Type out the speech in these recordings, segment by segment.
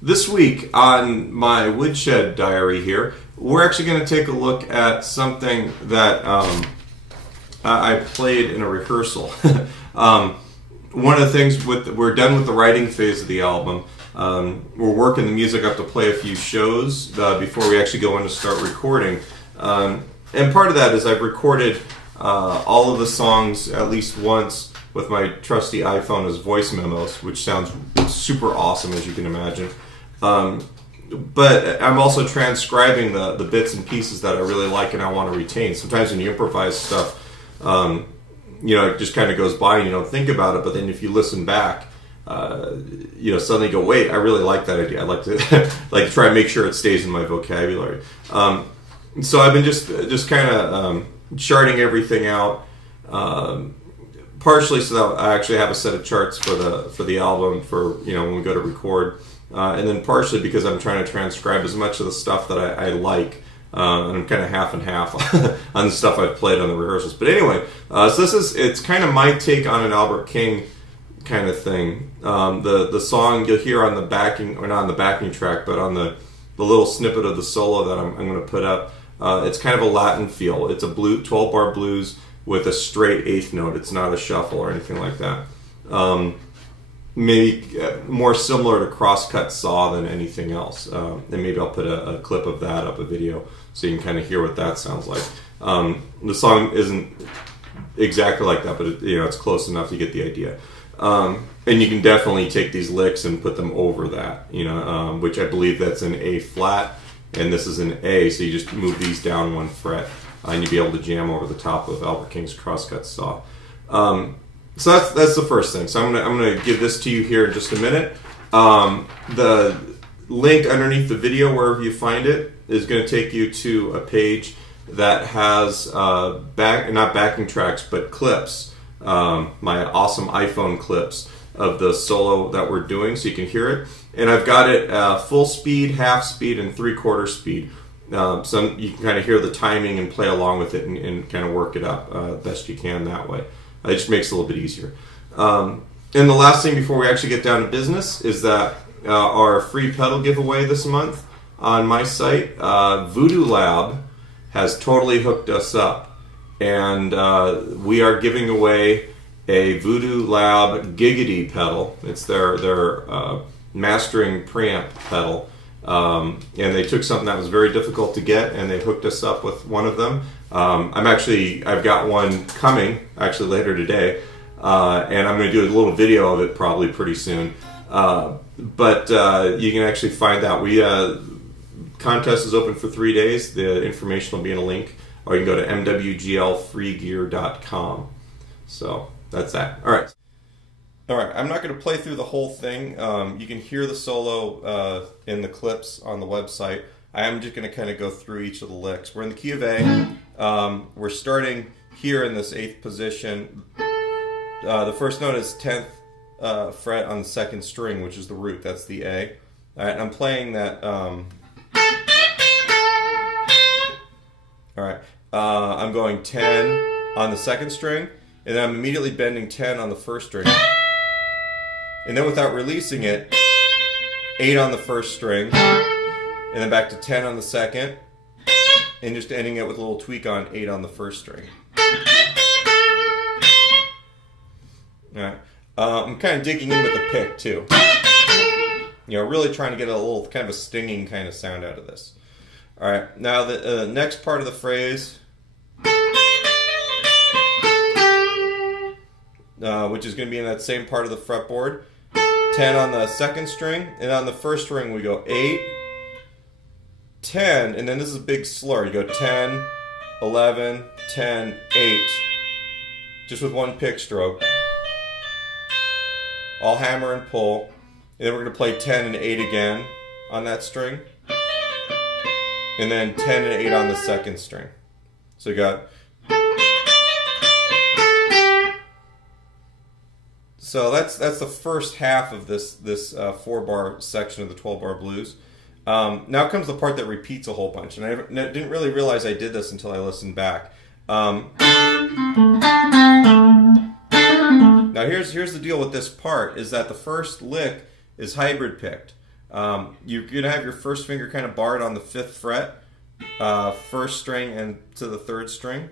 This week on my Woodshed Diary here, we're actually going to take a look at something that I played in a rehearsal. One of the things we're done with the writing phase of the album. We're working the music up to play a few shows before we actually go in to start recording. And part of that is I've recorded all of the songs at least once with my trusty iPhone as voice memos, which sounds super awesome, as you can imagine. But I'm also transcribing the bits and pieces that I really like and I want to retain. Sometimes when you improvise stuff, it just kind of goes by and you don't think about it. But then if you listen back, suddenly go, wait, I really like that idea. I'd like to try and make sure it stays in my vocabulary. So I've been just kind of charting everything out. Partially so that I actually have a set of charts for the album for when we go to record, and then partially because I'm trying to transcribe as much of the stuff that I like, and I'm kind of half and half on the stuff I've played on the rehearsals. But anyway, so it's kind of my take on an Albert King kind of thing. The song you'll hear on the backing, or not on the backing track, but on the little snippet of the solo that I'm going to put up. It's kind of a Latin feel. It's a 12-bar blues with a straight eighth note. It's not a shuffle or anything like that. Maybe more similar to Crosscut Saw than anything else. And maybe I'll put a clip of that up, a video, so you can kind of hear what that sounds like. The song isn't exactly like that, but it's close enough to get the idea. And you can definitely take these licks and put them over that, which I believe that's an A flat, and this is an A, so you just move these down one fret. And you'll be able to jam over the top of Albert King's Crosscut Saw. So that's the first thing. So I'm gonna give this to you here in just a minute. The link underneath the video, wherever you find it, is going to take you to a page that has not backing tracks, but clips. My awesome iPhone clips of the solo that we're doing, so you can hear it. And I've got it full speed, half speed, and 3/4 speed. So you can kind of hear the timing and play along with it and kind of work it up best you can that way. It just makes it a little bit easier. And the last thing before we actually get down to business is that our free pedal giveaway this month on my site, Voodoo Lab has totally hooked us up. And we are giving away a Voodoo Lab Giggity pedal. It's their mastering preamp pedal. And they took something that was very difficult to get, and they hooked us up with one of them. I've got one coming actually later today, and I'm going to do a little video of it probably pretty soon. But you can actually find out. Contest is open for 3 days. The information will be in a link, or you can go to mwglfreegear.com. So that's that. All right. I'm not going to play through the whole thing. You can hear the solo in the clips on the website. I am just going to kind of go through each of the licks. We're in the key of A. We're starting here in this 8th position. The first note is 10th fret on the 2nd string, which is the root. That's the A. All right, and I'm playing that. I'm going 10 on the 2nd string, and then I'm immediately bending 10 on the 1st string. And then without releasing it, 8 on the 1st string, and then back to 10 on the 2nd, and just ending it with a little tweak on 8 on the 1st string. Alright. I'm kind of digging in with the pick too. Really trying to get a little kind of a stinging kind of sound out of this. Alright, now the next part of the phrase, which is going to be in that same part of the fretboard. 10 on the 2nd string, and on the 1st string we go 8, 10, and then this is a big slur. You go 10, 11, 10, 8, just with one pick stroke. All hammer and pull, and then we're going to play 10 and 8 again on that string, and then 10 and 8 on the 2nd string. So you got. So that's the first half of this 4-bar section of the 12-bar blues. Now comes the part that repeats a whole bunch, and I didn't really realize I did this until I listened back. Now here's the deal with this part, is that the first lick is hybrid picked. You're going to have your first finger kind of barred on the 5th fret, first string and to the 3rd string.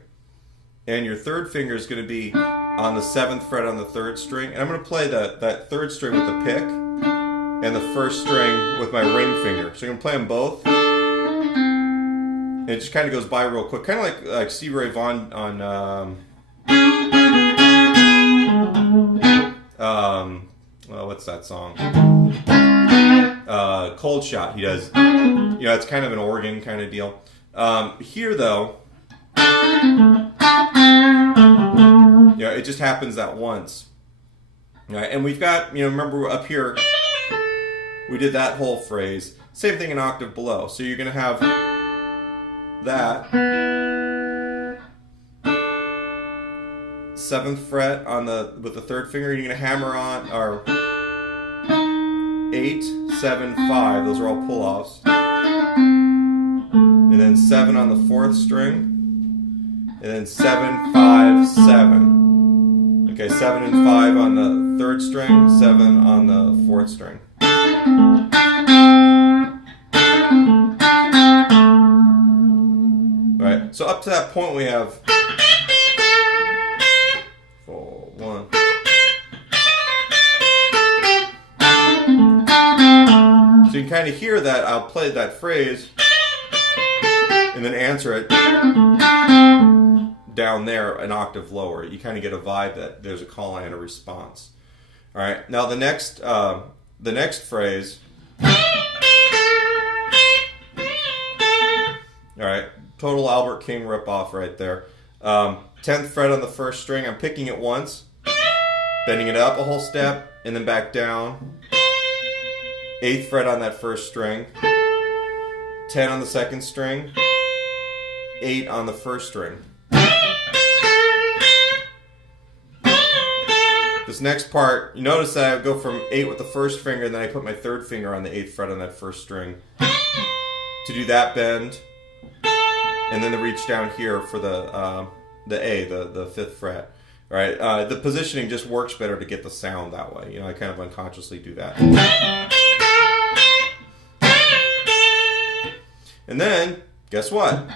And your 3rd finger is going to be on the 7th fret on the 3rd string. And I'm going to play that 3rd string with the pick and the 1st string with my ring finger. So I'm going to play them both. And it just kind of goes by real quick. Kind of like Stevie Ray Vaughan on what's that song? Cold Shot. He does, it's kind of an organ kind of deal. Here though, it just happens that once. Right? And we've got, remember up here, we did that whole phrase. Same thing an octave below. So you're going to have that 7th fret on with the 3rd finger. You're going to hammer on, or 8, 7, 5. Those are all pull-offs. And then 7 on the 4th string. And then 7, 5, 7. Okay, 7 and 5 on the 3rd string, 7 on the 4th string. Right, so up to that point we have 4, 1. So you can kind of hear that. I'll play that phrase and then answer it down there an octave lower. You kind of get a vibe that there's a call and a response. All right. Now the next phrase. All right. Total Albert King ripoff right there. 10th fret on the 1st string. I'm picking it once, bending it up a whole step, and then back down. 8th fret on that 1st string. 10 on the 2nd string. 8 on the 1st string. This next part, you notice that I go from 8 with the 1st finger, and then I put my 3rd finger on the 8th fret on that 1st string to do that bend, and then to reach down here for the A, the 5th fret. All right, the positioning just works better to get the sound that way. I kind of unconsciously do that. And then, guess what?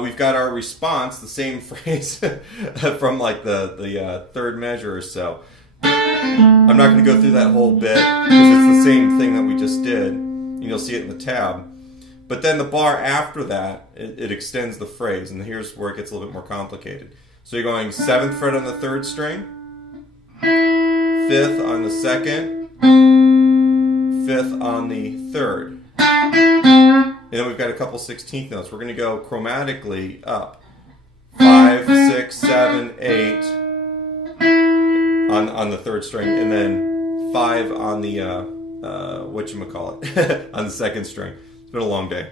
We've got our response, the same phrase from like the 3rd measure or so. I'm not going to go through that whole bit because it's the same thing that we just did. You'll see it in the tab. But then the bar after that, it extends the phrase, and here's where it gets a little bit more complicated. So you're going 7th fret on the 3rd string, 5th on the 2nd, 5th on the 3rd. And then we've got a couple 16th notes. We're going to go chromatically up. 5, 6, 7, 8 on the 3rd string, and then 5 on the whatchamacallit on the 2nd string. It's been a long day.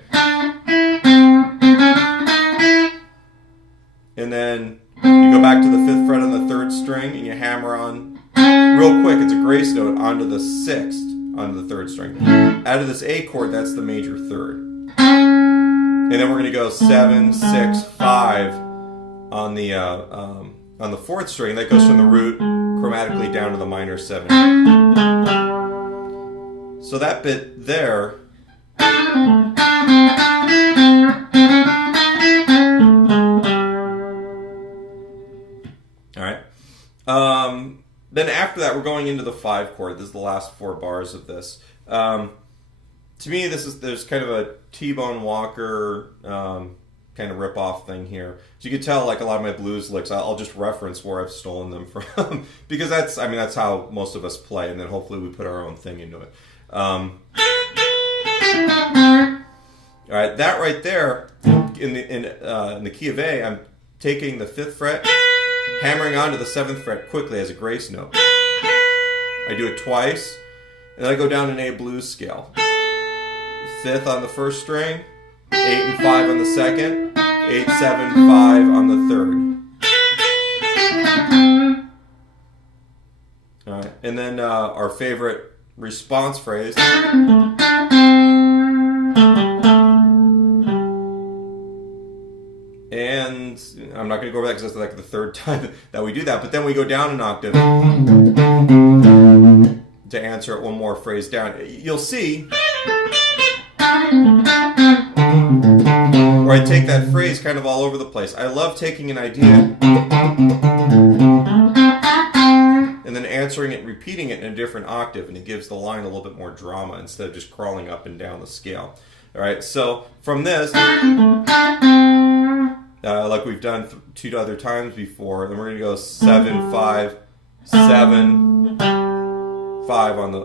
And then you go back to the 5th fret on the 3rd string, and you hammer on real quick. It's a grace note onto the 6th onto the 3rd string. Out of this A chord, that's the major 3rd. And then we're going to go 7, 6, 5 on the 4th string. That goes from the root chromatically down to the minor 7. So that bit there. All right. Then after that, we're going into the 5 chord. This is the last 4 bars of this. To me, there's kind of a T-Bone Walker kind of rip-off thing here. So you can tell, like a lot of my blues licks, I'll just reference where I've stolen them from, because that's how most of us play, and then hopefully we put our own thing into it. All right, that right there in the key of A, I'm taking the 5th fret, hammering onto the 7th fret quickly as a grace note. I do it twice, and then I go down an A blues scale. 5th on the 1st string, 8 and 5 on the 2nd, 8, 7, 5 on the 3rd. All right, and then our favorite response phrase. And and I'm not going to go over that because that's like the third time that we do that. But then we go down an octave to answer it one more phrase down. You'll see where I take that phrase kind of all over the place. I love taking an idea and then answering it and repeating it in a different octave, and it gives the line a little bit more drama instead of just crawling up and down the scale. All right, so from this, like we've done 2 other times before, then we're going to go 7, 5, 7, 5 on the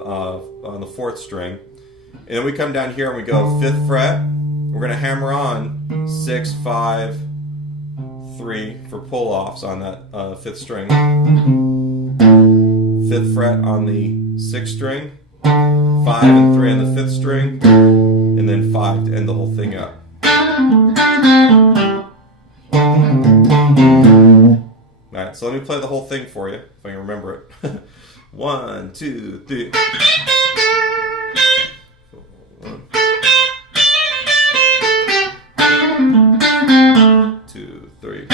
4th string, and then we come down here and we go 5th fret. We're going to hammer on 6, 5, 3 for pull-offs on that 5th string. 5th fret on the 6th string, 5 and 3 on the 5th string, and then 5 to end the whole thing up. Alright, so let me play the whole thing for you, if I can remember it. 1, 2, 3. 2, 3.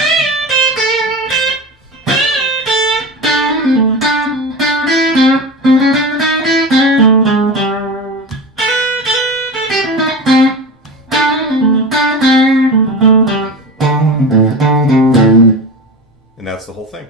And that's the whole thing.